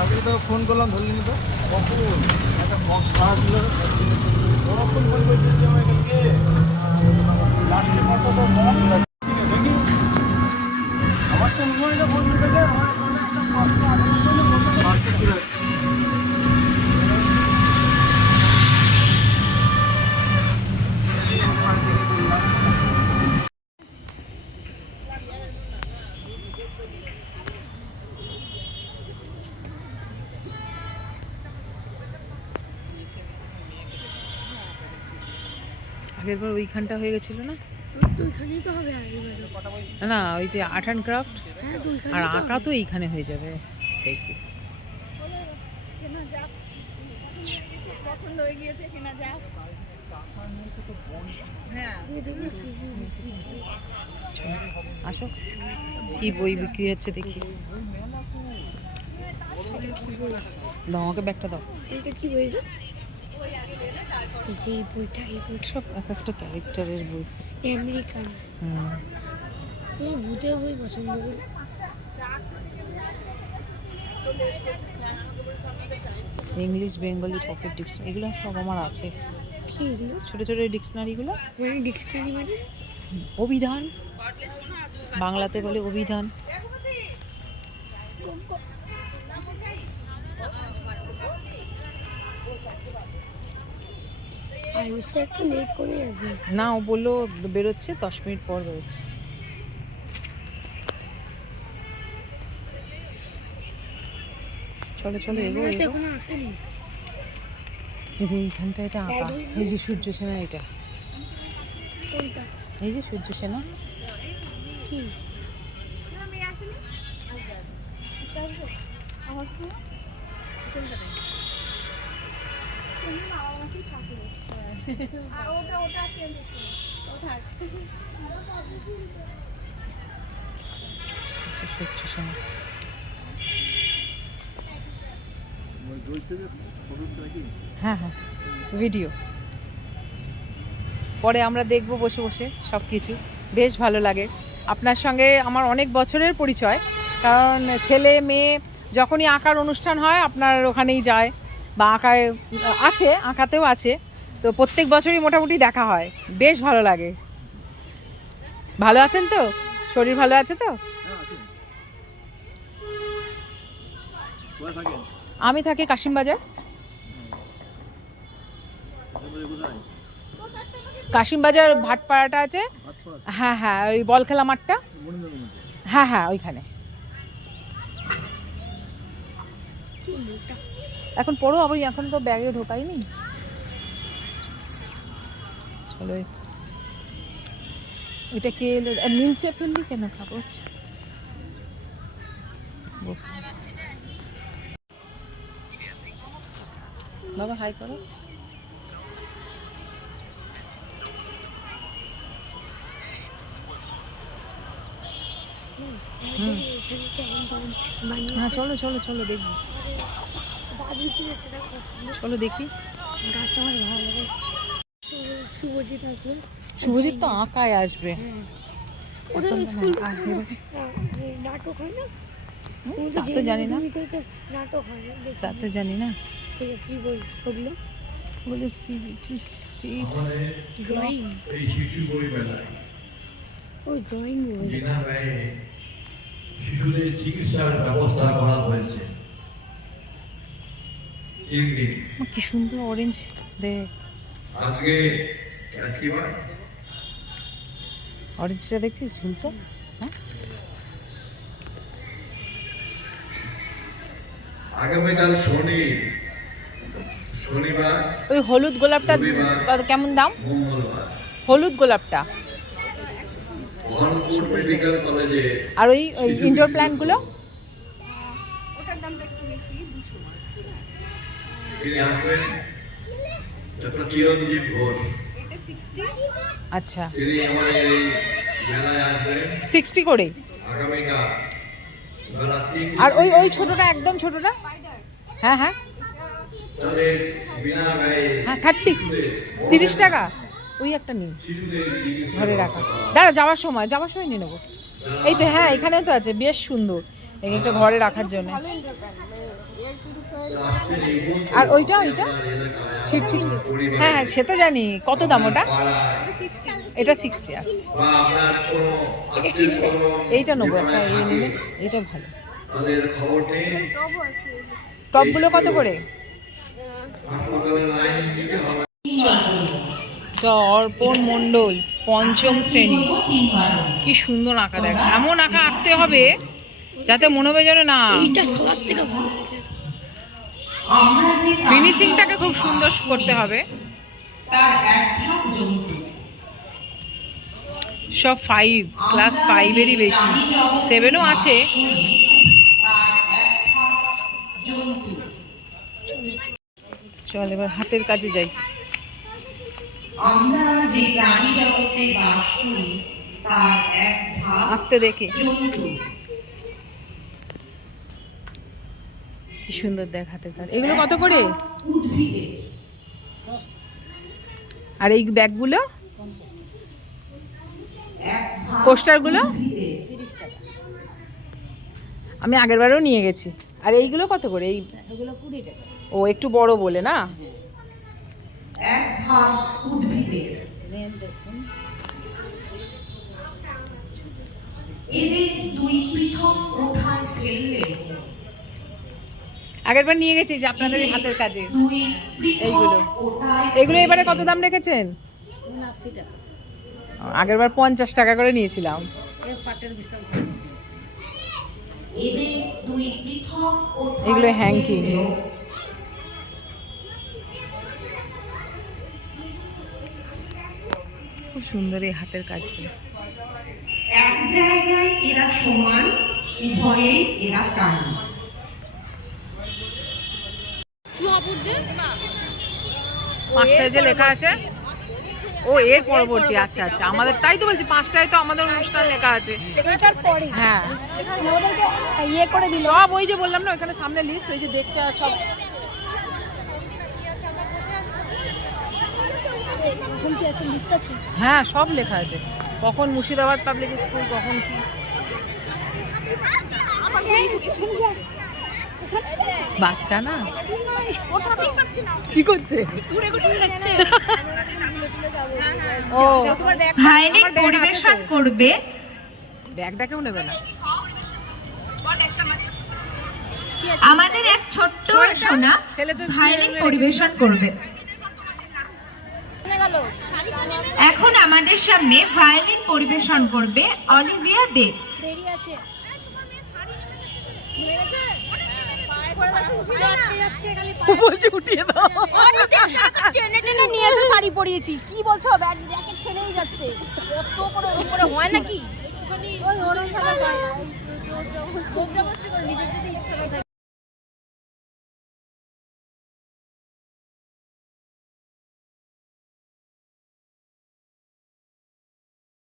আজকে তো ফোন করলাম ধরলি তো কখন একটা বক্স ভাড়া দিল কখন আমার তো মোবাইলটা ফোন আমার আগের বার ওইখানটা হয়ে গেছিল না? না ওই যে আর্ট অ্যান্ড ক্রাফট আর আঁকা তো এইখানে হয়ে যাবে। দেখি আসো। কি বই বিক্রি হচ্ছে দেখি। দাও আমাকে ব্যাগটা দাও। এটা কি বই এই যে এই বইটা এই বইটা সব এক একটা ক্যারেক্টারের বই। আমেরিকান। আমার ভূতের বই পছন্দ করি। ইংলিশ বেঙ্গলি পকেট ডিকশনারি এগুলো সব আমার আছে। কি এগুলো? ছোট ছোট ডিকশনারিগুলো মানে ডিকশনারি মানে? অভিধান। বাংলাতে বলে অভিধান। আয়ুষে একটু লেট করে আছে না ও বলল বেরোচ্ছে দশ মিনিট পর বেরোচ্ছে। চলো চলো এগো এখনও আসেনি। এই যে এটা আঁকা এই যে সূর্য সেনা এটা। কোনটা? এই যে সূর্য সেনা কি আচ্ছা সূর্য সেনা হ্যাঁ হ্যাঁ ভিডিও। পরে আমরা দেখব বসে বসে সব কিছু বেশ ভালো লাগে। আপনার সঙ্গে আমার অনেক বছরের পরিচয়। কারণ ছেলে, মেয়ে যখনই আঁকার অনুষ্ঠান হয়, আপনার ওখানেই যায়। বা আঁকায়, আছে, আঁকাতেও আছে। তো প্রত্যেক বছরই মোটামুটি দেখা হয়। বেশ ভালো লাগে। ভালো আছেন তো? শরীর ভালো আছে তো? আমি থাকি কাশিমবাজার। কাশিমবাজার ভাটপাড়াটা আছে। হ্যাঁ হ্যাঁ ওই বল খেলা মাঠটা। হ্যাঁ হ্যাঁ ওইখানে। এখন পড়ো আবার এখন তো ব্যাগে ঢোকাইনি। চলো ওইটা কে এলো? আর নিচে ফেললি কেন কাগজ। বাবা হাই করো। হ্যাঁ চলো চলো চলো দেখব গাছ বিক্রি আছে দেখো গাছগুলো। চলো দেখি। গাছ আমার ভালো লাগে। শুভজিৎ আসবে। শুভজিৎ তো আঁকায় আসবে। হ্যাঁ। ওদের স্কুল নাটক হয় না? তা তো জানি না। নাটক হয় না তা তো জানি না। কি বই ওগুলো বলে সিবিটি সি। ড্রয়িং এই শিশু বই মেলায় ওই ড্রয়িং বই। বিনা ব্যয়ে শিশুদের চিকিৎসার ব্যবস্থা করা হয়েছে। কি সুন্দর অরেঞ্জ দেখ। আজকে আজকে বার অরেঞ্জটা দেখছিস ঝুলছে? হ্যাঁ? আগামীকাল শনি। শনিবার ওই হলুদ গোলাপটা কেমন দাম? হলুদ গোলাপটা। ধনপুর মেডিকেল কলেজে আর ওই ওই ইনডোর প্ল্যান্টগুলো তিনি আসবেন ডক্টর চিরঞ্জীব ঘোষ। আচ্ছা। তিনি আমাদের এই মেলায় আসবেন। সিক্সটি করে আগামীকাল বেলা তিন আর ওই ওই ছোটটা একদম ছোটটা? হ্যাঁ হ্যাঁ। তাদের বিনা ব্যয়ে হ্যাঁ থার্টি তিরিশ টাকা। ওই একটা নিন। ঘরে রাখা। দাঁড়া যাওয়ার সময় যাওয়ার সময় নিয়ে নেব। এই তো হ্যাঁ এখানেও তো আছে বেশ সুন্দর। এগুলো ঘরে রাখার জন্য। আর ওইটা ওইটা? ছিটছিট হ্যাঁ হ্যাঁ সে তো জানি। কত দাম ওটা? এটা সিক্সটি আছে। এইটা নেব একটা, এই এইটা ভালো। টপগুলো কত করে? অর্পণ মণ্ডল, পঞ্চম শ্রেণি। কি সুন্দর আঁকা দেখ। এমন আঁকা আঁকতে হবে যাতে মনে হবে যেন না। এইটা সবার থেকে ভালো হয়েছে ফিনিশিংটাকে খুব সুন্দর করতে হবে। সব ফাইভ ক্লাস ফাইভেরই বেশি। সেভেনও আছে। চল এবার হাতের কাজে যাই। আমরা যে প্রাণী জগতে বাস করি তার এক ভাগ আসতে দেখে। জন্তু। কি সুন্দর দেখাতে কাজ এগুলো কত করে? আর এই ব্যাগগুলো? পোস্টারগুলো? আমি আগের বারেও নিয়ে গেছি। আর এইগুলো কত করে? এই ও একটু বড় বলে না? এদের দুই পৃথক কোঠায় ফেললে আগের বার নিয়ে গেছি যে আপনাদের এই হাতের কাজে। এইগুলো। এগুলো এবারে কত দাম রেখেছেন? আগের বার পঞ্চাশ টাকা করে নিয়েছিলাম। এগুলো হ্যাঙ্কিং। খুব সুন্দর এই হাতের কাজগুলো। এক জায়গায় এরা সমান উভয়েই এরা প্রাণী। পাঁচটায় যে লেখা আছে ও এর পরবর্তী আচ্ছা আচ্ছা আমাদের তাই তো বলছি পাঁচটায় তো আমাদের অনুষ্ঠান লেখা আছে। হ্যাঁ। ইয়ে করে দিল। সব ওই যে বললাম না ওখানে সামনে লিস্ট ওই যে দেখছে সব। হ্যাঁ সব লেখা আছে। কখন মুর্শিদাবাদ পাবলিক স্কুল কখন কি। বাচ্চা না? কি করছে? ও ভায়োলিন পরিবেশন করবে। ব্যাগটা কেউ নেবে না। আমাদের এক ছোট্ট সোনা ছেলে ভায়োলিন পরিবেশন করবে। এখন আমাদের সামনে ভায়োলিন পরিবেশন করবে অলিভিয়া দে। দেরি আছে পায়ে পড়ে দেখো উঠে আটকে যাচ্ছে খালি পায়ে বলছে উঠিয়ে দাও। টেনে টেনে নিয়ে এসে শাড়ি পরিয়েছি কি বলছো ব্যাগ র্যাকেট ফেলেই যাচ্ছে কত করে উপরে হয়। নাকি ওই ওরকম ভাবে হয়। না করে নিজের যদি ইচ্ছা থাকে